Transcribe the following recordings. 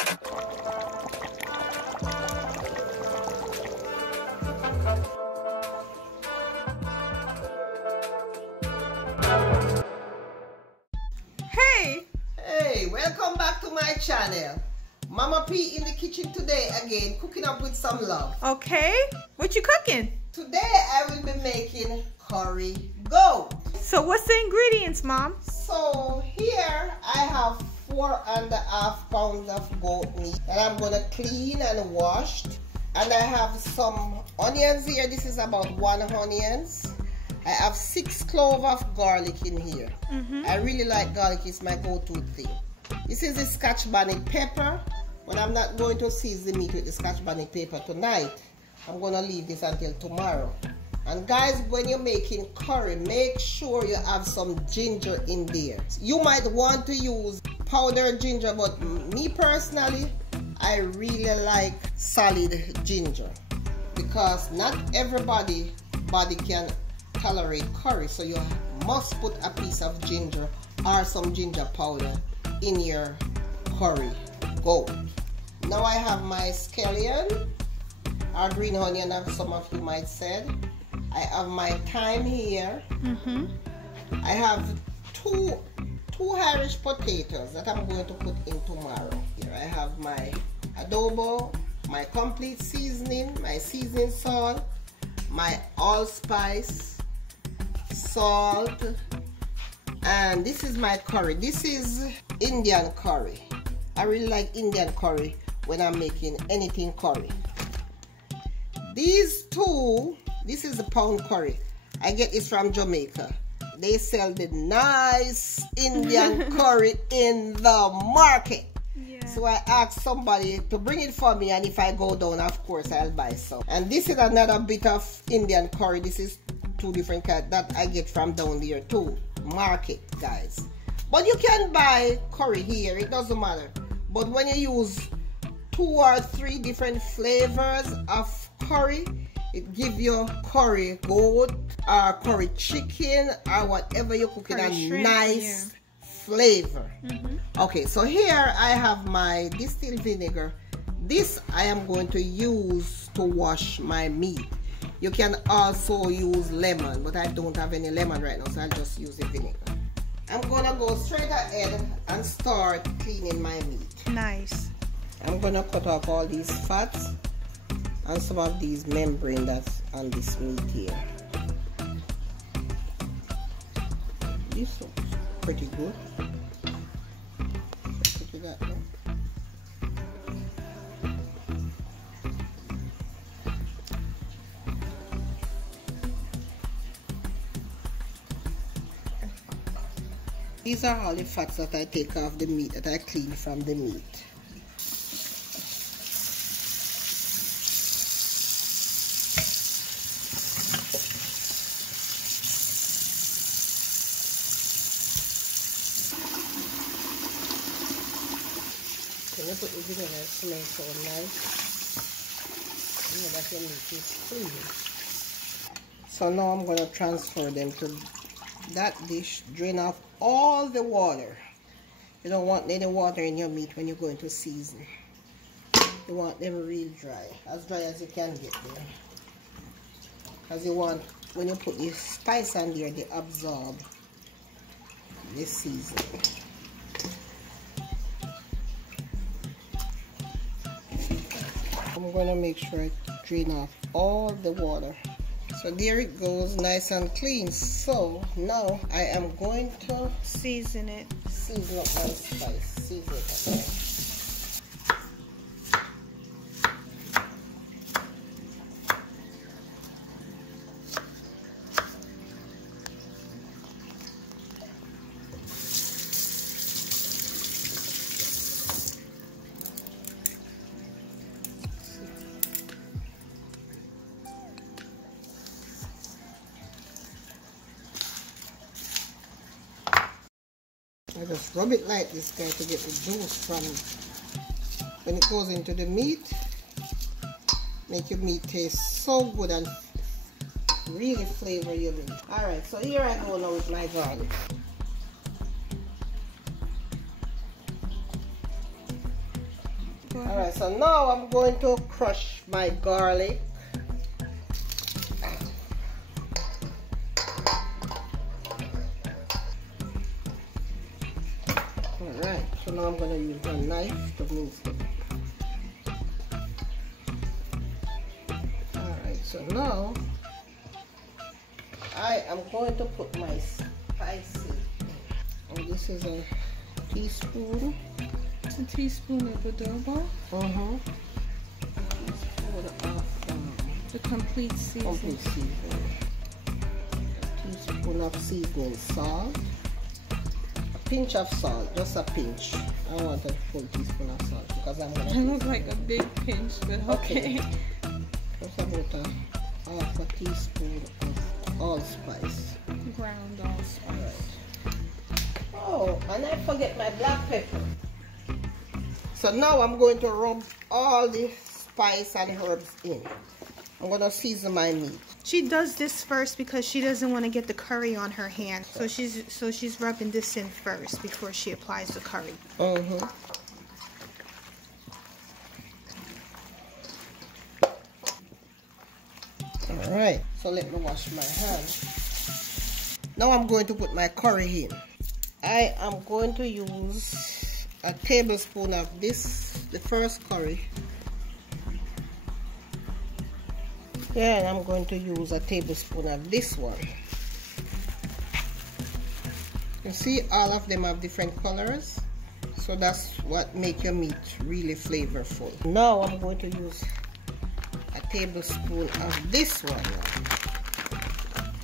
Hey, welcome back to my channel. Mama P in the kitchen today again, cooking up with some love. Okay, what you cooking? Today I will be making curry goat. So what's the ingredients, Mom? So here I have 4.5 pounds of goat meat that I'm gonna clean and wash. And I have some onions here. This is about 1 onions. I have 6 cloves of garlic in here. I really like garlic, it's my go-to thing. This is the scotch bonnet pepper, but I'm not going to season the meat with the scotch bonnet pepper tonight. I'm going to leave this until tomorrow. And guys, when you're making curry, make sure you have some ginger in there. You might want to use powdered ginger, but me personally, I really like solid ginger. Because not everybody can tolerate curry, so you must put a piece of ginger or some ginger powder in your curry goat. Now I have my scallion or green onion, as some of you might said. I have my thyme here. I have two Irish potatoes that I'm going to put in tomorrow. Here I have my adobo, my complete seasoning, my seasoning salt, my allspice, salt, and this is my curry. This is Indian curry. I really like Indian curry when I'm making anything curry. These two, this is a pound curry. I get this from Jamaica. They sell the nice Indian curry in the market. So I asked somebody to bring it for me, and if I go down, of course I'll buy some. And this is another bit of Indian curry. This is 2 different kinds that I get from down there too, market, guys. But you can buy curry here, it doesn't matter. But when you use 2 or 3 different flavors of curry, it gives you curry goat or curry chicken or whatever you're cooking, a nice flavor. Okay, so here I have my distilled vinegar. This I am going to use to wash my meat. You can also use lemon, but I don't have any lemon right now, so I'll just use the vinegar. I'm gonna go straight ahead and start cleaning my meat. Nice. I'm gonna cut off all these fats and some of these membrane that's on this meat here. This looks pretty good. Look at that now. These are all the fats that I take off the meat, that I clean from the meat. When you put the vinegar, it smells so nice. You know that your meat is clean. So now I'm going to transfer them to that dish. Drain off all the water. You don't want any water in your meat when you're going to season. You want them real dry, as dry as you can get there. Because you want, when you put the spice on there, they absorb the seasoning. I'm going to make sure I drain off all the water. So there it goes, nice and clean. So now I am going to season it. Season up my spice. Season it up. I just rub it like this, guy, to get the juice from when it goes into the meat. Make your meat taste so good and really flavor your meat. Alright, so here I go now with my garlic. Alright, so now I'm going to crush my garlic. Alright, so now I'm going to use a knife to mince it. Alright, so now I am going to put my spices. And this is a teaspoon. It's a teaspoon of adobo. A teaspoon of The complete seasoning. complete seasoning. A teaspoon of seasoning salt. A pinch of salt, just a pinch. I don't want a full teaspoon of salt because I'm gonna. It looks like a big pinch, but okay. Just about half a teaspoon of allspice. Ground allspice. Oh, and I forget my black pepper. So now I'm going to rub all the spice and herbs in. I'm going to season my meat. She does this first because she doesn't want to get the curry on her hand. So she's rubbing this in first before she applies the curry. Alright, so let me wash my hands. Now I'm going to put my curry in. I am going to use a tablespoon of this, the first curry. Then I'm going to use a tablespoon of this one. You see, all of them have different colors, so that's what makes your meat really flavorful. Now I'm going to use a tablespoon of this one.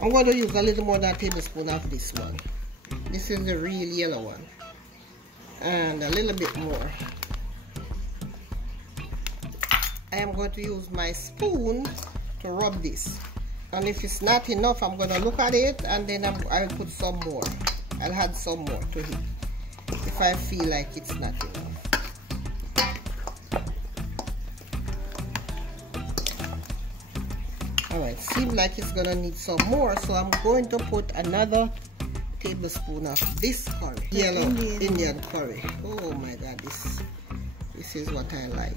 I'm going to use a little more than a tablespoon of this one. This is the real yellow one. And a little bit more. I am going to use my spoon to rub this. And if it's not enough, I'm going to look at it and then I'll put some more. I'll add some more to it if I feel like it's not enough. Alright, seems like it's going to need some more, so I'm going to put another tablespoon of this curry, yellow Indian curry. Oh my god, this is what I like.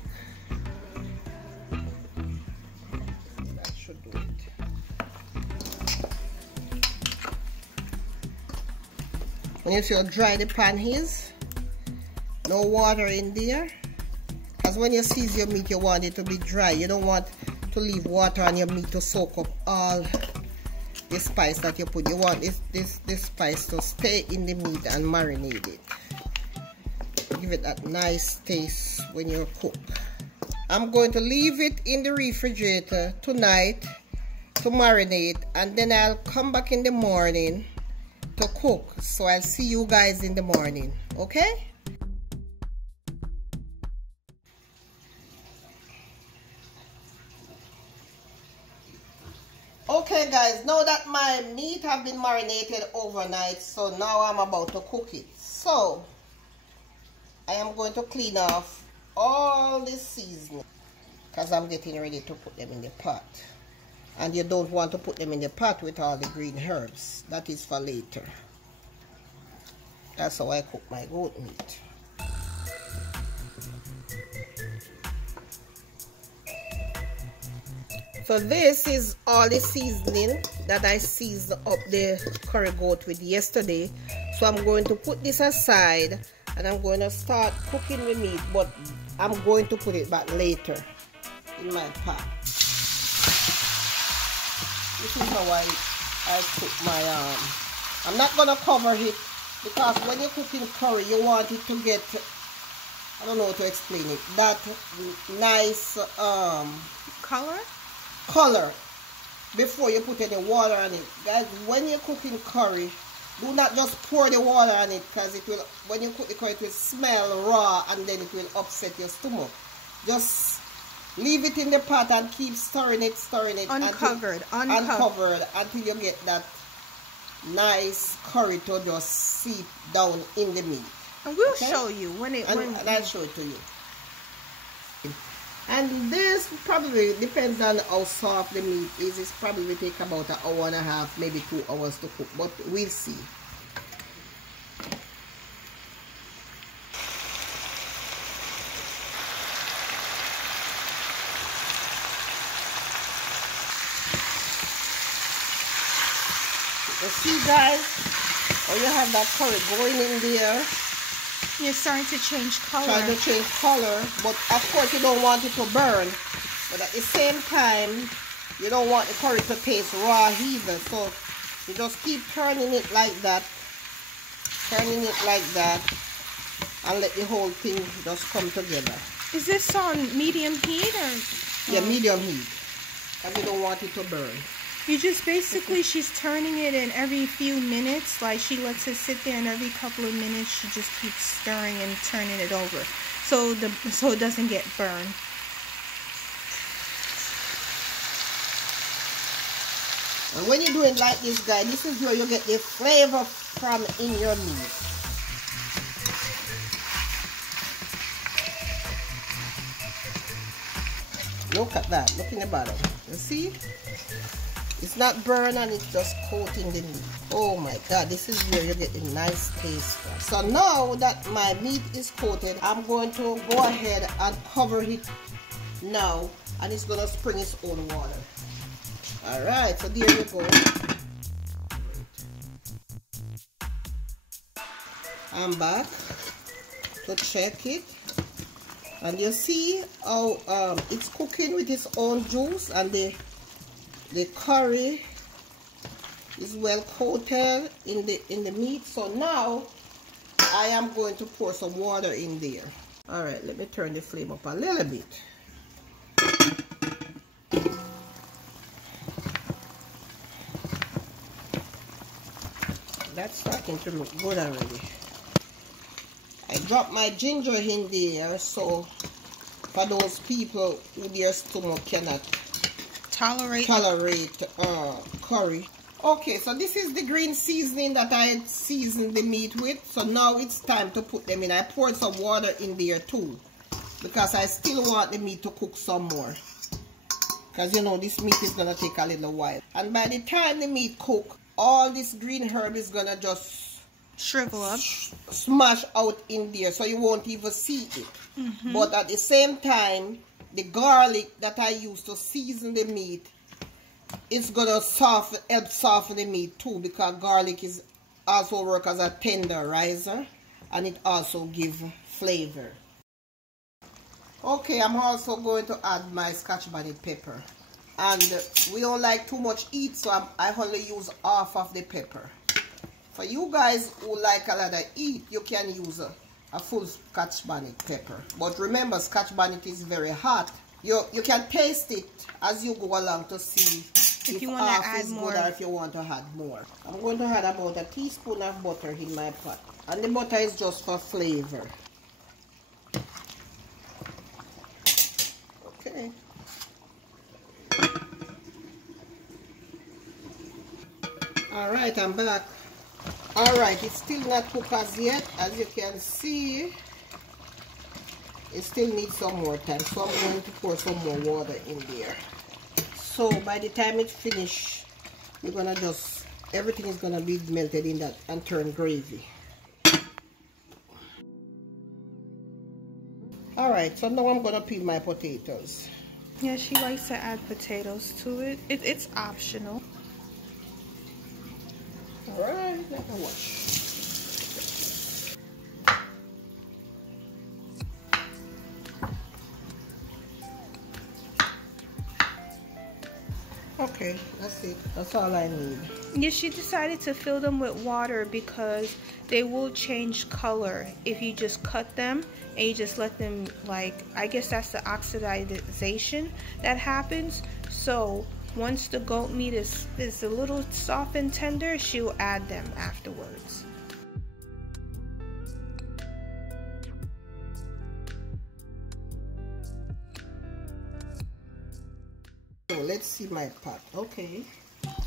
That should do it. And you see how dry the pan is, no water in there, because when you season your meat you want it to be dry. You don't want to leave water on your meat to soak up all the spice that you put. You want this spice to stay in the meat and marinate it. Give it that nice taste when you cook. I'm going to leave it in the refrigerator tonight to marinate, and then I'll come back in the morning to cook. So I'll see you guys in the morning, okay? Okay guys, now that my meat have been marinated overnight, so now I'm about to cook it. So I am going to clean off all this seasoning because I'm getting ready to put them in the pot. And you don't want to put them in the pot with all the green herbs. That is for later. That's how I cook my goat meat. So this is all the seasoning that I seasoned up the curry goat with yesterday. So I'm going to put this aside and I'm going to start cooking the meat, but I'm going to put it back later in my pot. This is how I cook my I'm not going to cover it because when you're cooking curry you want it to get, I don't know how to explain it, that nice color before you put any water on it. Guys, when you're cooking curry, do not just pour the water on it, because it will, when you cook the curry, it will smell raw and then it will upset your stomach. Just leave it in the pot and keep stirring it uncovered until you get that nice curry to just seep down in the meat. And we'll show you when I'll show it to you. And this probably depends on how soft the meat is. It's probably take about an hour and a half, maybe 2 hours to cook, but we'll see. You see, guys? Oh, you have that curry going in there. You're starting to change color. Trying to change color, but of course you don't want it to burn. But at the same time, you don't want the curry to taste raw either. So you just keep turning it like that. Turning it like that. And let the whole thing just come together. Is this on medium heat or? Yeah, medium heat. And you don't want it to burn. You just basically, she's turning it in every few minutes. Like she lets it sit there, and every couple of minutes she just keeps stirring and turning it over, so it doesn't get burned. And when you do it like this, guys, this is where you get the flavor from in your meat. Look at that. Look in the bottom. You see? It's not burned and it's just coating the meat. Oh my God, this is where you get the nice taste from. So now that my meat is coated, I'm going to go ahead and cover it now, and it's going to spring its own water. Alright, so there you go. I'm back to check it. And you see how it's cooking with its own juice, and the curry is well coated in the meat. So now I am going to pour some water in there. All right, let me turn the flame up a little bit. That's starting to look good already. I dropped my ginger in there, so for those people who their stomach cannot tolerate curry. Okay, so this is the green seasoning that I had seasoned the meat with. So now it's time to put them in. I poured some water in there too, because I still want the meat to cook some more, because you know this meat is gonna take a little while. And by the time the meat cook, all this green herb is gonna just shrivel up, smash out in there, so you won't even see it. But at the same time, the garlic that I use to season the meat, it's gonna help soften the meat too, because garlic is also work as a tenderizer, and it also give flavor. Okay, I'm also going to add my scotch bonnet pepper, and we don't like too much heat, so I only use half of the pepper. For you guys who like a lot of heat, you can use a full scotch bonnet pepper. But remember, scotch bonnet is very hot. You can taste it as you go along to see if you want to add more, or if you want to add more. I'm going to add about a teaspoon of butter in my pot, and the butter is just for flavor. Okay. All right, I'm back. All right, it's still not cooked as yet. As you can see, it still needs some more time, so I'm going to pour some more water in there. So by the time it's finished, you're gonna just, everything is gonna be melted in that and turn gravy. All right, so now I'm gonna peel my potatoes. Yeah, she likes to add potatoes to it. It's optional. All right, let me watch. Okay, that's it. That's all I need. Yeah, she decided to fill them with water because they will change color if you just cut them and you just let them, like, I guess that's the oxidization that happens. So once the goat meat is a little soft and tender, she'll add them afterwards. So let's see my pot. Okay,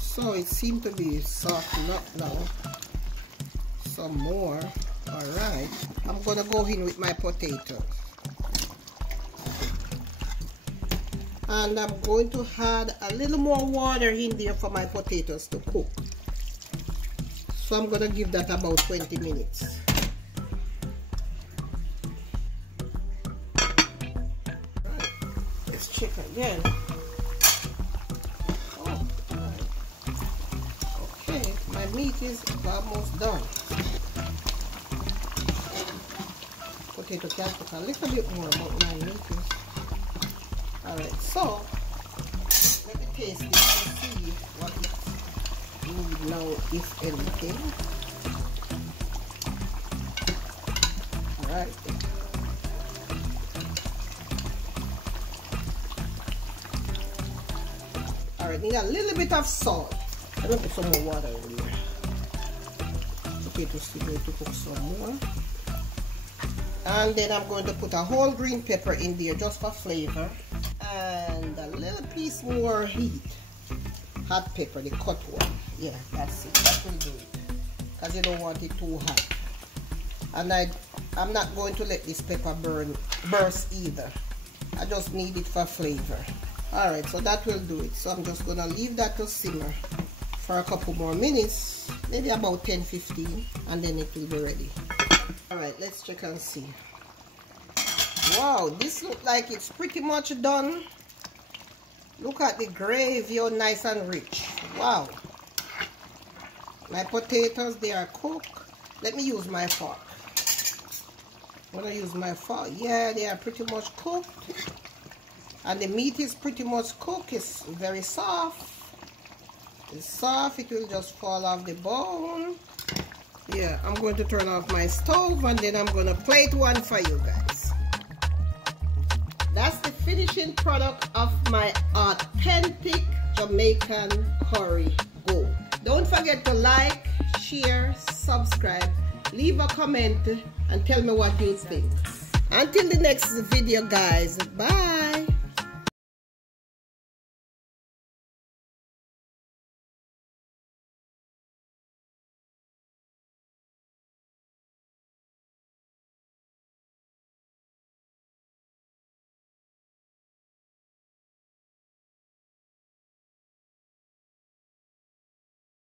so it seemed to be softened up now. Some more. All right, I'm gonna go in with my potatoes, and I'm going to add a little more water in there for my potatoes to cook. So I'm gonna give that about 20 minutes. Right. Let's check again. meat is almost done. Potato can put a little bit more, but my meat is. Alright, so let me taste this and see what it needs now, if anything. Alright. Alright, need a little bit of salt. I'm going to put some more water in here. Potato seed to cook some more. And then I'm going to put a whole green pepper in there just for flavor. And a little piece more heat. Hot pepper, the cut one. Yeah, that's it. That will do it. Because you don't want it too hot. And I'm not going to let this pepper burst either. I just need it for flavor. Alright, so that will do it. So I'm just going to leave that to simmer for a couple more minutes. Maybe about 10-15. And then it will be ready. Alright, let's check and see. Wow, this looks like it's pretty much done. Look at the gravy, how nice and rich. Wow. My potatoes, they are cooked. Let me use my fork. I'm going to use my fork. Yeah, they are pretty much cooked. And the meat is pretty much cooked. It's very soft. It's soft. It will just fall off the bone. Yeah, I'm going to turn off my stove and then I'm going to plate one for you guys. That's the finishing product of my authentic Jamaican curry goat. Don't forget to like, share, subscribe, leave a comment and tell me what you think. Until the next video guys, bye.